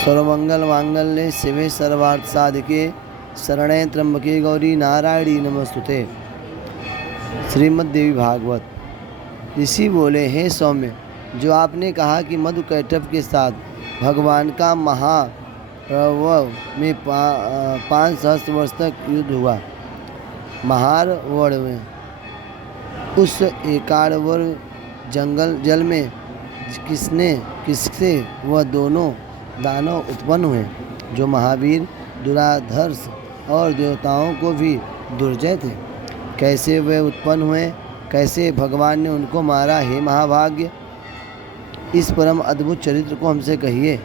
सर्वमंगल मांगल्ये शिवे सर्वार्थ साधिके शरणे त्र्यंबके गौरी नारायणी नमस्तुते। श्रीमद् देवी भागवत। ऋषि बोले, हे सौम्य, जो आपने कहा कि मधु कैटभ के साथ भगवान का महारव में 5 सहस्त्र वर्ष तक युद्ध हुआ। महारवण में उस एकाड़वर जल में किससे वह दोनों दानव उत्पन्न हुए, जो महावीर दुराधर्ष और देवताओं को भी दुर्जय थे। कैसे वे उत्पन्न हुए, कैसे भगवान ने उनको मारा, हे महाभाग्य, इस परम अद्भुत चरित्र को हमसे कहिए।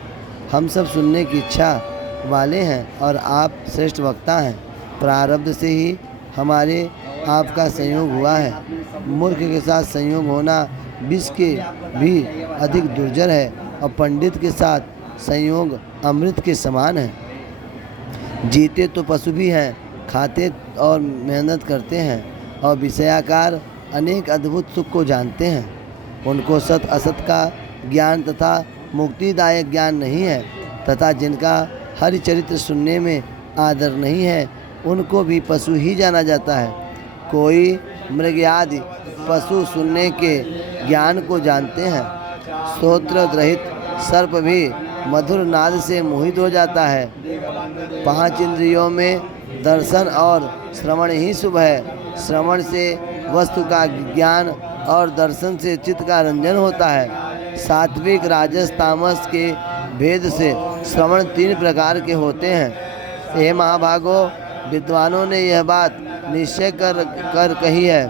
हम सब सुनने की इच्छा वाले हैं और आप श्रेष्ठ वक्ता हैं। प्रारब्ध से ही हमारे आपका संयोग हुआ है। मूर्ख के साथ संयोग होना विष के भी अधिक दुर्जर है और पंडित के साथ संयोग अमृत के समान है। जीते तो पशु भी हैं, खाते और मेहनत करते हैं और विषयाकार अनेक अद्भुत सुख को जानते हैं। उनको सत असत का ज्ञान तथा मुक्तिदायक ज्ञान नहीं है, तथा जिनका हरि चरित्र सुनने में आदर नहीं है, उनको भी पशु ही जाना जाता है। कोई मृग आदि पशु सुनने के ज्ञान को जानते हैं। श्रोत्र रहित सर्प भी मधुर नाद से मोहित हो जाता है। 5 इंद्रियों में दर्शन और श्रवण ही शुभ है। श्रवण से वस्तु का ज्ञान और दर्शन से चित्त का रंजन होता है। सात्विक राजस तामस के भेद से श्रवण 3 प्रकार के होते हैं। हे महाभागो, विद्वानों ने यह बात निश्चय कर कही है।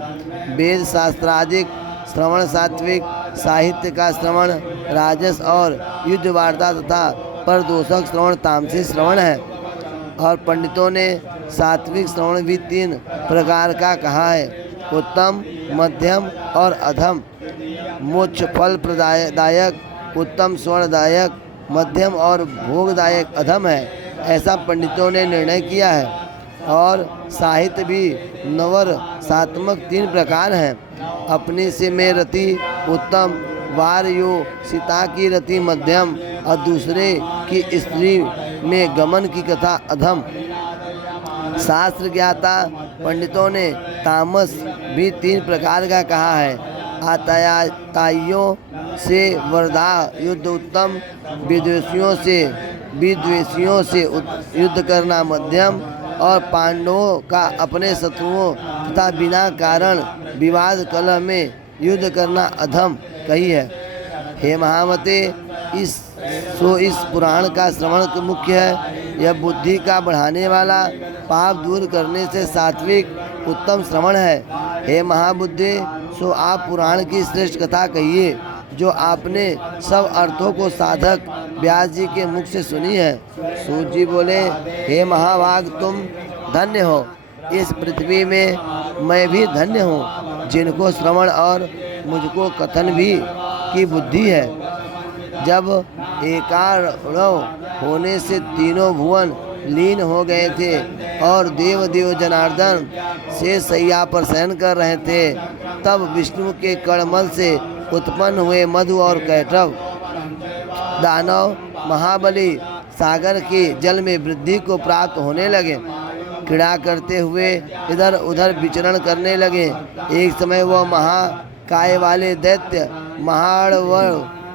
वेद शास्त्रादिक श्रवण सात्विक, साहित्य का श्रवण राजस और युद्ध वार्ता तथा परदोषक श्रवण तामसिक श्रवण है। और पंडितों ने सात्विक श्रवण भी 3 प्रकार का कहा है, उत्तम, मध्यम और अधम। मोक्ष फल प्रदायक उत्तम स्वर्णदायक, मध्यम और भोगदायक अधम है, ऐसा पंडितों ने निर्णय किया है। और साहित्य भी नवरसात्मक 3 प्रकार हैं। अपनी से में रति उत्तम, वार्यो सीता की रति मध्यम और दूसरे की स्त्री में गमन की कथा अधम। शास्त्र ज्ञाता पंडितों ने तामस भी 3 प्रकार का कहा है। आताइयों से वर्धा युद्ध उत्तम, विद्वेषियों से युद्ध करना मध्यम और पांडवों का अपने शत्रुओं तथा बिना कारण विवाद कलह में युद्ध करना अधम कही है। हे महामते, इस पुराण का श्रवण मुख्य है। यह बुद्धि का बढ़ाने वाला, पाप दूर करने से सात्विक उत्तम श्रवण है। हे महाबुद्धि, सो आप पुराण की श्रेष्ठ कथा कहिए, जो आपने सब अर्थों को साधक व्यास जी के मुख से सुनी है। सूत जी बोले, हे महाभाग, तुम धन्य हो। इस पृथ्वी में मैं भी धन्य हूँ, जिनको श्रवण और मुझको कथन भी की बुद्धि है। जब एकाड़व होने से तीनों भुवन लीन हो गए थे और देव जनार्दन से सैया पर शयन कर रहे थे, तब विष्णु के कड़मल से उत्पन्न हुए मधु और कैटभ दानव महाबली सागर के जल में वृद्धि को प्राप्त होने लगे। क्रीड़ा करते हुए इधर उधर विचरण करने लगे। एक समय वह महाकाय वाले दैत्य महाड़वर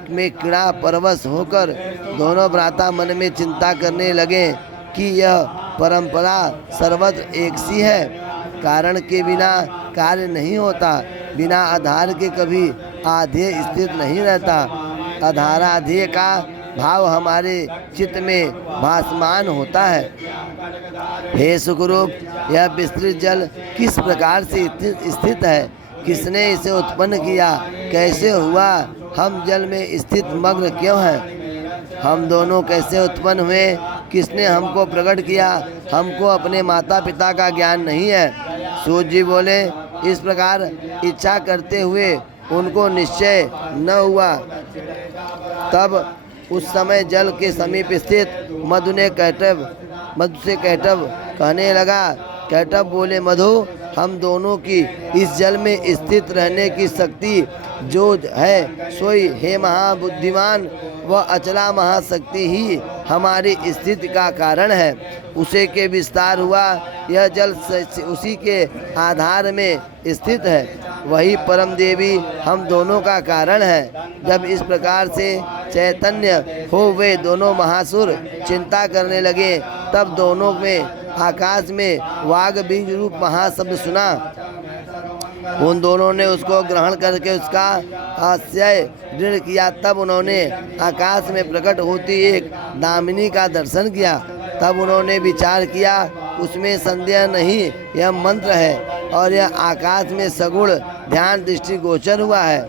में क्रीड़ा परवश होकर दोनों भ्राता मन में चिंता करने लगे कि यह परंपरा सर्वत्र एक सी है। कारण के बिना कार्य नहीं होता, बिना आधार के कभी आधेय स्थित नहीं रहता। आधाराधेय का भाव हमारे चित्त में भासमान होता है। हे सुखरूप, यह विस्तृत जल किस प्रकार से स्थित है? किसने इसे उत्पन्न किया? कैसे हुआ? हम जल में स्थित मग्न क्यों हैं? हम दोनों कैसे उत्पन्न हुए? किसने हमको प्रकट किया? हमको अपने माता पिता का ज्ञान नहीं है। सूत जी बोले, इस प्रकार इच्छा करते हुए उनको निश्चय न हुआ। तब उस समय जल के समीप स्थित मधु से कैटभ कहने लगा। कैटभ बोले, मधु, हम दोनों की इस जल में स्थित रहने की शक्ति जो है सोई हे महाबुद्धिमान व अचला महाशक्ति ही हमारी स्थिति का कारण है। उसे के विस्तार हुआ यह जल उसी के आधार में स्थित है, वही परम देवी हम दोनों का कारण है। जब इस प्रकार से चैतन्य हो वे दोनों महासुर चिंता करने लगे, तब दोनों में आकाश में वाग बीज रूप महाशब्द सुना। उन दोनों ने उसको ग्रहण करके उसका आश्रय दृढ़ किया। तब उन्होंने आकाश में प्रकट होती एक दामिनी का दर्शन किया। तब उन्होंने विचार किया, उसमें संदेह नहीं यह मंत्र है और यह आकाश में सगुण ध्यान दृष्टि गोचर हुआ है।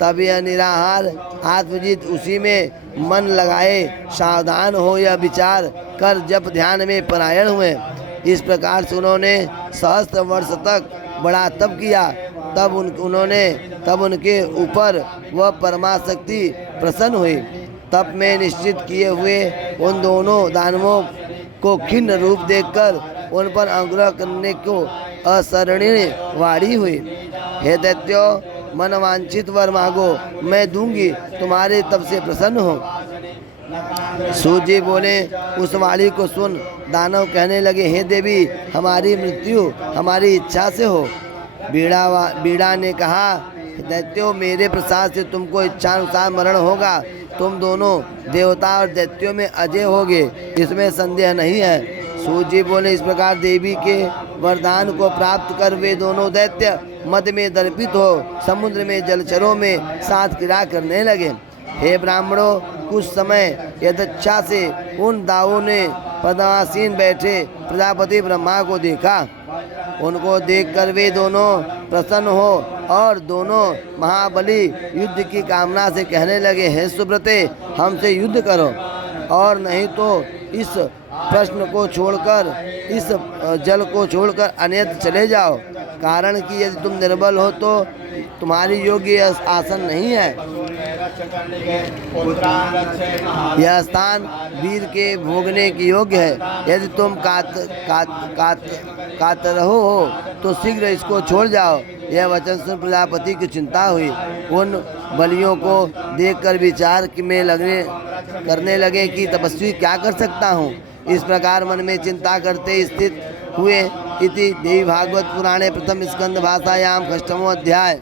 तब यह निराहार आत्मजीत उसी में मन लगाए सावधान हो यह विचार कर जब ध्यान में परायण हुए। इस प्रकार से उन्होंने सहस्त्र वर्ष तक बड़ा तप किया। तब उनके ऊपर वह परमाशक्ति प्रसन्न हुई। तप में निश्चित किए हुए उन दोनों दानवों को खिन्न रूप देखकर उन पर अनुग्रह करने को असरणीय वाणी हुई। हे दैत्यो, मनवांछित वर मांगो, मैं दूंगी, तुम्हारे तप से प्रसन्न हो। सूत जी बोले, उस वाणी को सुन दानव कहने लगे, हे देवी, हमारी मृत्यु हमारी इच्छा से हो। बीड़ा ने कहा, दैत्यो, मेरे प्रसाद से तुमको इच्छानुसार मरण होगा। तुम दोनों देवता और दैत्यों में अजय होगे, इसमें संदेह नहीं है। सूत जी बोले, इस प्रकार देवी के वरदान को प्राप्त कर वे दोनों दैत्य मद में दर्पित हो समुद्र में जलचरों में साथ क्रीड़ा करने लगे। हे ब्राह्मणों, कुछ समय यदच्छा से उन दावों ने पद्मासीन बैठे प्रजापति ब्रह्मा को देखा। उनको देखकर वे दोनों प्रसन्न हो और दोनों महाबली युद्ध की कामना से कहने लगे, हे सुब्रते, हमसे युद्ध करो और नहीं तो इस प्रश्न को छोड़कर, इस जल को छोड़कर अन्यत्र चले जाओ। कारण कि यदि तुम निर्बल हो तो तुम्हारी योग्य आसन नहीं है। यह स्थान वीर के भोगने की योग्य है। यदि तुम कातर हो तो शीघ्र इसको छोड़ जाओ। यह वचन सुन प्रजापति की चिंता हुई। उन बलियों को देखकर विचार में करने लगे कि तपस्वी क्या कर सकता हूँ। इस प्रकार मन में चिंता करते स्थित हुए। इति देवी भागवत पुराणे प्रथम स्कंद भाषायाम 8वां अध्याय।